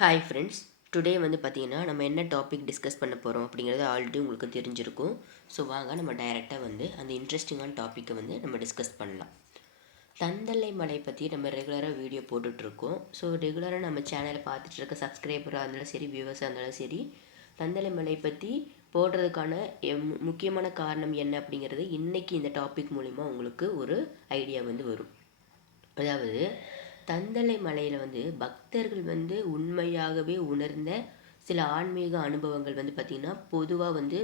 Hi friends, today வந்து பார்த்தீங்கன்னா நம்ம என்ன டாபிக் டிஸ்கஸ் பண்ண போகிறோம் அப்படிங்கிறது ஆல்ரெடி உங்களுக்கு தெரிஞ்சிருக்கும். ஸோ வாங்க நம்ம டைரெக்டாக வந்து அந்த இன்ட்ரெஸ்டிங்கான டாப்பிக்கை வந்து நம்ம டிஸ்கஸ் பண்ணலாம். தந்தலை மலை பற்றி நம்ம ரெகுலராக வீடியோ போட்டுட்ருக்கோம். ஸோ ரெகுலராக நம்ம சேனலை பார்த்துட்டு இருக்க சப்ஸ்கிரைபராக இருந்தாலும் சரி, வியூவர்ஸாக இருந்தாலும் சரி, தந்தலை மலை பற்றி போடுறதுக்கான முக்கியமான காரணம் என்ன அப்படிங்கிறது இன்றைக்கி இந்த டாபிக் மூலிமா உங்களுக்கு ஒரு ஐடியா வந்து வரும். அதாவது தந்தலை மலையில் வந்து பக்தர்கள் வந்து உண்மையாகவே உணர்ந்த சில ஆன்மீக அனுபவங்கள் வந்து பார்த்திங்கன்னா பொதுவாக வந்து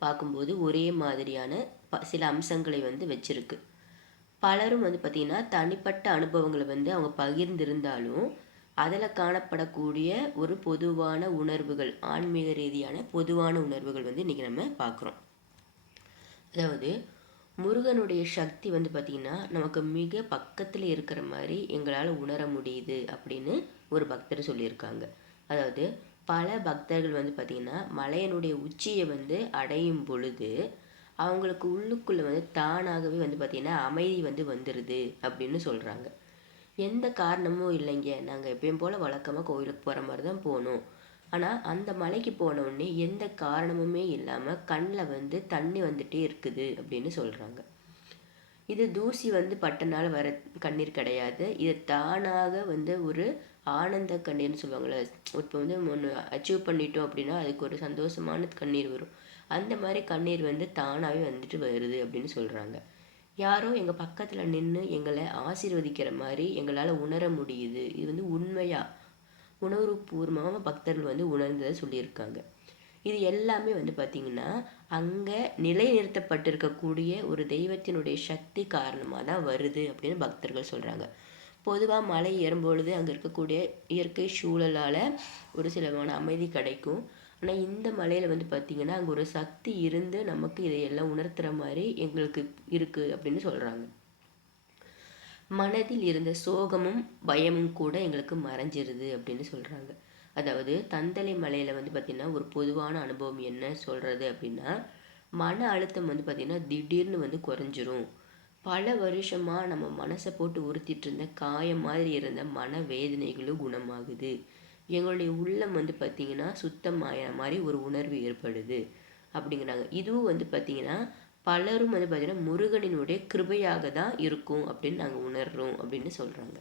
பார்க்கும்போது ஒரே மாதிரியான சில அம்சங்களை வந்து வச்சுருக்கு. பலரும் வந்து பார்த்திங்கன்னா தனிப்பட்ட அனுபவங்களை வந்து அவங்க பகிர்ந்திருந்தாலும் அதில் காணப்படக்கூடிய ஒரு பொதுவான உணர்வுகள், ஆன்மீக ரீதியான பொதுவான உணர்வுகள் வந்து இன்றைக்கி நம்ம பார்க்குறோம். அதாவது முருகனுடைய சக்தி வந்து பார்த்திங்கன்னா நமக்கு மிக பக்கத்தில் இருக்கிற மாதிரி எங்களால் உணர முடியுது அப்படின்னு ஒரு பக்தர் சொல்லியிருக்காங்க. அதாவது பல பக்தர்கள் வந்து பார்த்திங்கன்னா மலையனுடைய உச்சியை வந்து அடையும் பொழுது அவங்களுக்கு உள்ளுக்குள்ளே வந்து தானாகவே வந்து பார்த்திங்கன்னா அமைதி வந்து வந்துடுது அப்படின்னு சொல்கிறாங்க. எந்த காரணமும் இல்லைங்க, நாங்கள் எப்பயும் போல் வழக்கமாக கோயிலுக்கு போகிற மாதிரி தான் போகணும், ஆனால் அந்த மலைக்கு போனவுடனே எந்த காரணமுமே இல்லாமல் கண்ணில் வந்து தண்ணி வந்துட்டே இருக்குது அப்படின்னு சொல்கிறாங்க. இது தூசி வந்து பட்டனால வர கண்ணீர் கிடையாது, இது தானாக வந்து ஒரு ஆனந்த கண்ணீர்னு சொல்லுவாங்கள்ல. இப்போ வந்து ஒன்று அச்சீவ் பண்ணிட்டோம் அப்படின்னா அதுக்கு ஒரு சந்தோஷமான கண்ணீர் வரும். அந்த மாதிரி கண்ணீர் வந்து தானாகவே வந்துட்டு வருது அப்படின்னு சொல்கிறாங்க. யாரோ எங்கள் பக்கத்தில் நின்று எங்களை ஆசீர்வதிக்கிற மாதிரி எங்களால் உணர முடியுது. இது வந்து உண்மையாக உணர்வுபூர்வமாக பக்தர்கள் வந்து உணர்ந்ததை சொல்லியிருக்காங்க. இது எல்லாமே வந்து பார்த்திங்கன்னா அங்கே நிலைநிறுத்தப்பட்டிருக்கக்கூடிய ஒரு தெய்வத்தினுடைய சக்தி காரணமாக தான் வருது அப்படின்னு பக்தர்கள் சொல்கிறாங்க. பொதுவாக மலை ஏறும்பொழுது அங்கே இருக்கக்கூடிய இயற்கை சூழலால் ஒரு சில அமைதி கிடைக்கும். ஆனால் இந்த மலையில் வந்து பார்த்திங்கன்னா அங்கே ஒரு சக்தி இருந்து நமக்கு இதையெல்லாம் உணர்த்துற மாதிரி எங்களுக்கு இருக்குது அப்படின்னு சொல்கிறாங்க. மனதில் இருந்த சோகமும் பயமும் கூட எங்களுக்கு மறைஞ்சிருது அப்படின்னு சொல்கிறாங்க. அதாவது தந்தலை மலையில் வந்து பார்த்திங்கன்னா ஒரு பொதுவான அனுபவம் என்ன சொல்கிறது அப்படின்னா, மன அழுத்தம் வந்து பார்த்திங்கன்னா திடீர்னு வந்து குறைஞ்சிரும். பல வருஷமாக நம்ம மனசை போட்டு உறுத்திட்டு இருந்த காயம் மாதிரி இருந்த மன வேதனைகளும் குணமாகுது. எங்களுடைய உள்ளம் வந்து பார்த்திங்கன்னா சுத்தமாய மாதிரி ஒரு உணர்வு ஏற்படுது அப்படிங்கிறாங்க. இதுவும் வந்து பார்த்திங்கன்னா பலரும் வந்து பார்த்திங்கன்னா முருகனினுடைய கிருபையாக தான் இருக்கும் அப்படின்னு நாங்கள் உணர்கிறோம் அப்படின்னு சொல்கிறாங்க.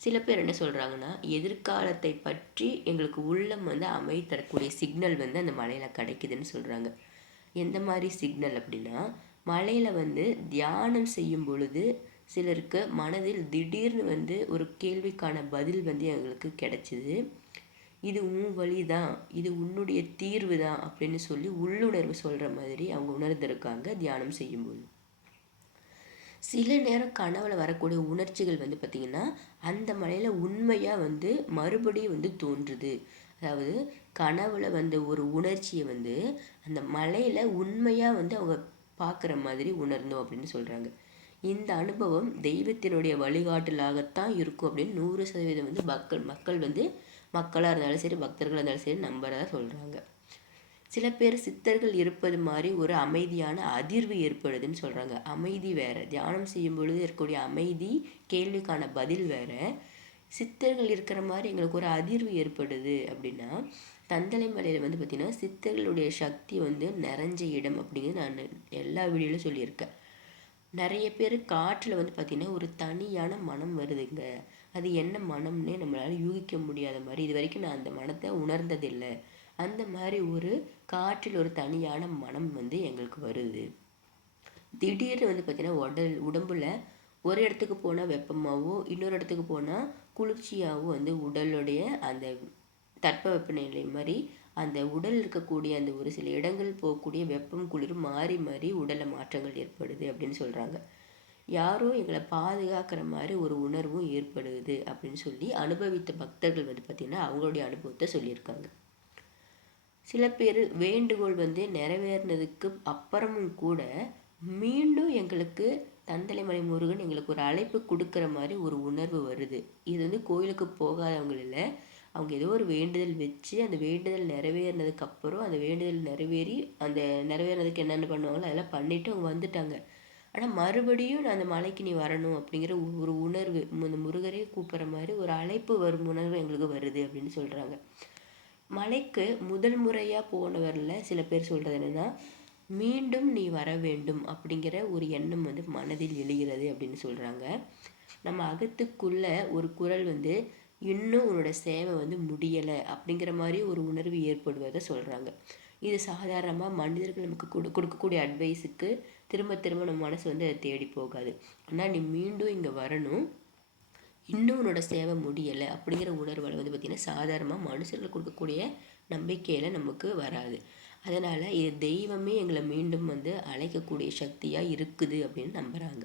சில பேர் என்ன சொல்கிறாங்கன்னா, எதிர்காலத்தை பற்றி எங்களுக்கு உள்ளம் வந்து அமைதி தரக்கூடிய சிக்னல் வந்து அந்த மலையில் கிடைக்குதுன்னு சொல்கிறாங்க. எந்த மாதிரி சிக்னல் அப்படின்னா, மலையில் வந்து தியானம் செய்யும் பொழுது சிலருக்கு மனதில் திடீர்னு வந்து ஒரு கேள்விக்கான பதில் வந்து எங்களுக்கு கிடைச்சிது. இது உன் வழி தான், இது உன்னுடைய தீர்வு தான் அப்படின்னு சொல்லி உள்ளுணர்வு சொல்கிற மாதிரி அவங்க உணர்ந்திருக்காங்க தியானம் செய்யும்போது. சில நேரம் கனவுல வரக்கூடிய உணர்ச்சிகள் வந்து பார்த்திங்கன்னா அந்த மலையில் உண்மையாக வந்து மறுபடியும் வந்து தோன்றுது. அதாவது கனவுல வந்த ஒரு உணர்ச்சியை வந்து அந்த மலையில் உண்மையாக வந்து அவங்க பார்க்குற மாதிரி உணர்ந்தோம் அப்படின்னு சொல்கிறாங்க. இந்த அனுபவம் தெய்வத்தினுடைய வழிகாட்டலாகத்தான் இருக்கும் அப்படின்னு 100% வந்து மக்கள் வந்து மக்களாக இருந்தாலும் சரி, பக்தர்களாக இருந்தாலும் சரி நம்புறதா சொல்கிறாங்க. சில பேர் சித்தர்கள் இருப்பது மாதிரி ஒரு அமைதியான அதிர்வு ஏற்படுதுன்னு சொல்கிறாங்க. அமைதி வேறு, தியானம் செய்யும் பொழுது இருக்கக்கூடிய அமைதி, கேள்விக்கான பதில் வேறு. சித்தர்கள் இருக்கிற மாதிரி எங்களுக்கு ஒரு அதிர்வு ஏற்படுது அப்படின்னா, தந்தலை மலையில் வந்து பார்த்திங்கன்னா சித்தர்களுடைய சக்தி வந்து நிறைஞ்ச இடம் அப்படிங்கிறது நான் எல்லா வீடியோலையும் சொல்லியிருக்கேன். நிறைய பேர் காற்றில் வந்து பார்த்திங்கன்னா ஒரு தனியான மனம் வருதுங்க, அது என்ன மனம்னே நம்மளால் யூகிக்க முடியாத மாதிரி, இது வரைக்கும் நான் அந்த மனத்தை உணர்ந்ததில்லை, அந்த மாதிரி ஒரு காற்றில் ஒரு தனியான மனம் வந்து எங்களுக்கு வருது. திடீர்னு வந்து பார்த்திங்கன்னா உடம்புல ஒரு இடத்துக்கு போனால் வெப்பமாகவோ இன்னொரு இடத்துக்கு போனால் குளிர்ச்சியாகவோ வந்து உடலுடைய அந்த தட்பவெப்பநிலை மாதிரி அந்த உடல் இருக்கக்கூடிய அந்த ஒரு சில இடங்கள் போகக்கூடிய வெப்பம் குளிர் மாறி மாறி உடலில் மாற்றங்கள் ஏற்படுது அப்படின்னு சொல்கிறாங்க. யாரோ எங்களை பாதுகாக்கிற மாதிரி ஒரு உணர்வும் ஏற்படுது அப்படின்னு சொல்லி அனுபவித்த பக்தர்கள் வந்து பார்த்திங்கன்னா அவங்களுடைய அனுபவத்தை சொல்லியிருக்காங்க. சில பேர் வேண்டுகோள் வந்து நிறைவேறினதுக்கு அப்புறமும் கூட மீண்டும் எங்களுக்கு தந்தலைமலை முருகன் எங்களுக்கு ஒரு அழைப்பு கொடுக்குற மாதிரி ஒரு உணர்வு வருது. இது வந்து கோயிலுக்கு போகாதவங்க இல்லை, அவங்க ஏதோ ஒரு வேண்டுதல் வச்சு அந்த வேண்டுதல் நிறைவேறினதுக்கப்புறம் அந்த வேண்டுதல் நிறைவேறி அந்த நிறைவேறினதுக்கு என்னென்ன பண்ணுவாங்களோ அதெல்லாம் பண்ணிவிட்டு அவங்க வந்துட்டாங்க. ஆனால் மறுபடியும் நான் அந்த மலைக்கு நீ வரணும் அப்படிங்கிற ஒரு உணர்வு, இந்த முருகரே கூப்பிட்ற மாதிரி ஒரு அழைப்பு வரும் உணர்வு எங்களுக்கு வருது அப்படின்னு சொல்கிறாங்க. மலைக்கு முதல் முறையாக போனவரில் சில பேர் சொல்கிறது என்னென்னா, மீண்டும் நீ வர வேண்டும் அப்படிங்கிற ஒரு எண்ணம் வந்து மனதில் எழுகிறது அப்படின்னு சொல்கிறாங்க. நம்ம அகத்துக்குள்ள ஒரு குரல் வந்து இன்னும் உன்னோட சேவை வந்து முடியலை அப்படிங்கிற மாதிரி ஒரு உணர்வு ஏற்படுவதை சொல்கிறாங்க. இது சாதாரணமாக மனிதர்கள் நமக்கு கொடுக்கக்கூடிய அட்வைஸுக்கு திரும்ப திரும்ப நம்ம மனசு வந்து அதை தேடி போகாது. ஆனால் நீ மீண்டும் இங்கே வரணும், இன்னும் உன்னோட சேவை முடியலை அப்படிங்கிற உணர்வால் வந்து பார்த்திங்கன்னா சாதாரணமாக மனுஷர்கள் கொடுக்கக்கூடிய நம்பிக்கையில் நமக்கு வராது. அதனால் இது தெய்வமே எங்களை மீண்டும் வந்து அழைக்கக்கூடிய சக்தியாக இருக்குது அப்படின்னு நம்புகிறாங்க.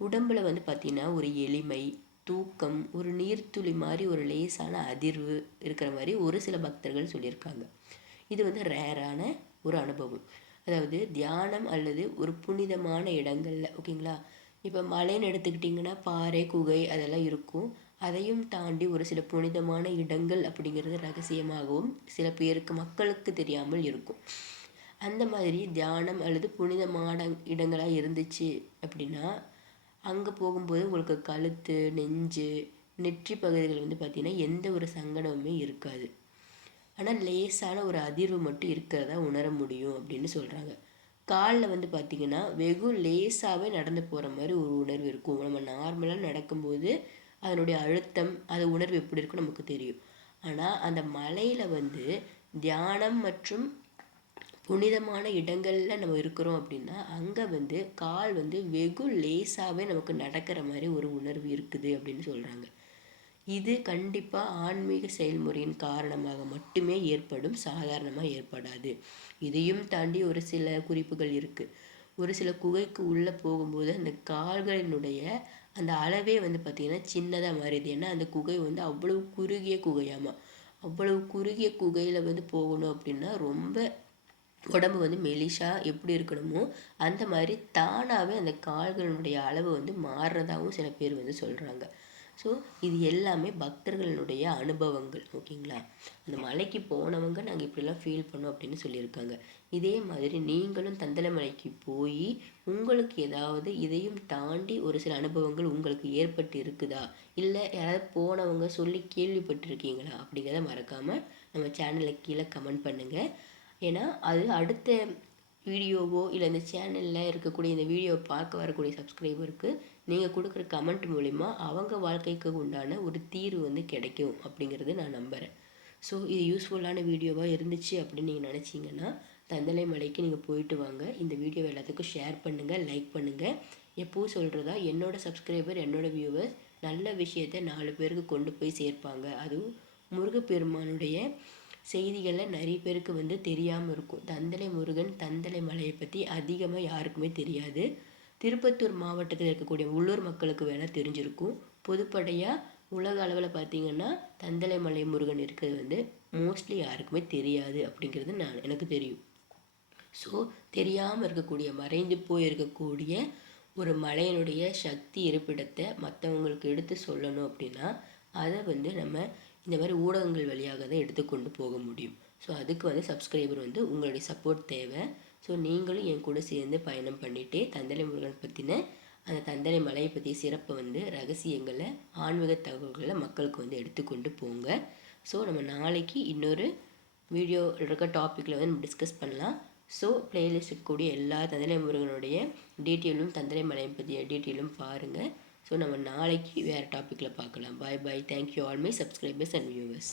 உடம்புல வந்து பார்த்திங்கன்னா ஒரு எளிமை, தூக்கம், ஒரு நீர்த்துளி மாதிரி ஒரு லேசான அதிர்வு இருக்கிற மாதிரி ஒரு சில பக்தர்கள் சொல்லியிருக்காங்க. இது வந்து ரேரான ஒரு அனுபவம். அதாவது தியானம் அல்லது ஒரு புனிதமான இடங்களில், ஓகேங்களா, இப்போ மலைன்னு எடுத்துக்கிட்டிங்கன்னா பாறை, குகை அதெல்லாம் இருக்கும். அதையும் தாண்டி ஒரு சில புனிதமான இடங்கள் அப்படிங்கிறது ரகசியமாகவும் சில பேருக்கு மக்களுக்கு தெரியாமல் இருக்கும். அந்த மாதிரி தியானம் அல்லது புனிதமான இடங்களாக இருந்துச்சு அப்படின்னா அங்கே போகும்போது உங்களுக்கு கழுத்து, நெஞ்சு, நெற்றி பகுதிகள் வந்து பார்த்திங்கன்னா எந்த ஒரு சங்கடமுமே இருக்காது. ஆனால் லேசான ஒரு அதிர்வு மட்டும் இருக்கிறதா உணர முடியும் அப்படின்னு சொல்கிறாங்க. காலில் வந்து பார்த்திங்கன்னா வெகு லேசாகவே நடந்து போகிற மாதிரி ஒரு உணர்வு இருக்கும். நம்ம நார்மலாக நடக்கும்போது அதனுடைய அழுத்தம், அது உணர்வு எப்படி இருக்கும் நமக்கு தெரியும். ஆனால் அந்த மலையில் வந்து தியானம் மற்றும் புனிதமான இடங்களில் நம்ம இருக்கிறோம் அப்படின்னா அங்கே வந்து கால் வந்து வெகு லேசாகவே நமக்கு நடக்கிற மாதிரி ஒரு உணர்வு இருக்குது அப்படின்னு சொல்கிறாங்க. இது கண்டிப்பாக ஆன்மீக செயல்முறையின் காரணமாக மட்டுமே ஏற்படும், சாதாரணமாக ஏற்படாது. இதையும் தாண்டி ஒரு சில குறிப்புகள் இருக்குது. ஒரு சில குகைக்கு உள்ளே போகும்போது அந்த கால்களினுடைய அந்த அளவே வந்து பார்த்திங்கன்னா சின்னதாக மாறிடுது. ஏன்னா அந்த குகை வந்து அவ்வளவு குறுகிய குகையாமா. அவ்வளவு குறுகிய குகையில் வந்து போகணும் அப்படின்னா ரொம்ப உடம்பு வந்து மெலிஷா எப்படி இருக்கணுமோ அந்த மாதிரி தானாகவே அந்த கால்களினுடைய அளவு வந்து மாறுறதாகவும் சில பேர் வந்து சொல்கிறாங்க. ஸோ இது எல்லாமே பக்தர்களுடைய அனுபவங்கள், ஓகேங்களா. அந்த மலைக்கு போனவங்க நாங்கள் இப்படிலாம் ஃபீல் பண்ணோம் அப்படின்னு சொல்லியிருக்காங்க. இதே மாதிரி நீங்களும் தந்தலை மலைக்கு போய் உங்களுக்கு ஏதாவது இதையும் தாண்டி ஒரு சில அனுபவங்கள் உங்களுக்கு ஏற்பட்டு இருக்குதா, இல்லை யாராவது போனவங்க சொல்லி கேள்விப்பட்டிருக்கீங்களா அப்படிங்கிறத மறக்காமல் நம்ம சேனலில் கீழே கமெண்ட் பண்ணுங்கள். ஏன்னா அது அடுத்த வீடியோவோ இல்லை இந்த சேனலில் இருக்கக்கூடிய இந்த வீடியோவை பார்க்க வரக்கூடிய சப்ஸ்கிரைபருக்கு நீங்கள் கொடுக்குற கமெண்ட் மூலிமா அவங்க வாழ்க்கைக்கு உண்டான ஒரு தீர்வு வந்து கிடைக்கும் அப்படிங்கிறது நான் நம்புகிறேன். ஸோ இது யூஸ்ஃபுல்லான வீடியோவாக இருந்துச்சு அப்படின்னு நீங்கள் நினச்சிங்கன்னா தந்தலை மலைக்கு நீங்கள் போயிட்டு வாங்க. இந்த வீடியோவை எல்லாத்துக்கும் ஷேர் பண்ணுங்கள், லைக் பண்ணுங்கள். எப்போவும் சொல்கிறதா, என்னோடய சப்ஸ்கிரைபர், என்னோடய வியூவர்ஸ் நல்ல விஷயத்தை 4 பேருக்கு கொண்டு போய் சேர்ப்பாங்க. அதுவும் முருகப்பெருமானுடைய செய்திகளில் நிறைய பேருக்கு வந்து தெரியாமல் இருக்கும். தந்தலை முருகன், தந்தலை மலையை பற்றி அதிகமாக யாருக்குமே தெரியாது. திருப்பத்தூர் மாவட்டத்தில் இருக்கக்கூடிய உள்ளூர் மக்களுக்கு வேணால் தெரிஞ்சிருக்கும். பொதுப்படையாக உலக அளவில் பார்த்திங்கன்னா தந்தலை மலை முருகன் இருக்கிறது வந்து மோஸ்ட்லி யாருக்குமே தெரியாது அப்படிங்கிறது எனக்கு தெரியும். ஸோ தெரியாமல் இருக்கக்கூடிய, மறைந்து போய் இருக்கக்கூடிய ஒரு மலையினுடைய சக்தி இருப்பிடத்தை மற்றவங்களுக்கு எடுத்து சொல்லணும் அப்படின்னா அதை வந்து நம்ம இந்த மாதிரி ஊடகங்கள் வழியாக தான் எடுத்துக்கொண்டு போக முடியும். ஸோ அதுக்கு வந்து சப்ஸ்கிரைபர் வந்து உங்களுடைய சப்போர்ட் தேவை. ஸோ நீங்களும் என் கூட சேர்ந்து பயணம் பண்ணிகிட்டே தந்தலை முருகன் பற்றின அந்த தந்தலை மலையை பற்றிய சிறப்பை வந்து ரகசியங்களை, ஆன்மீக தகவல்களை மக்களுக்கு வந்து எடுத்துக்கொண்டு போங்க. ஸோ நம்ம நாளைக்கு இன்னொரு வீடியோ இருக்க டாப்பிக்கில் வந்து நம்ம டிஸ்கஸ் பண்ணலாம். ஸோ பிளேலிஸ்ட் இருக்கக்கூடிய எல்லா தந்தலை முருகனுடைய டீட்டெயிலும், தந்தலை மலையை பற்றிய டீட்டெயிலும் பாருங்கள். ஸோ நம்ம நாளைக்கு வேறு டாப்பிக்கில் பார்க்கலாம். Bye bye. Thank you all my subscribers and viewers.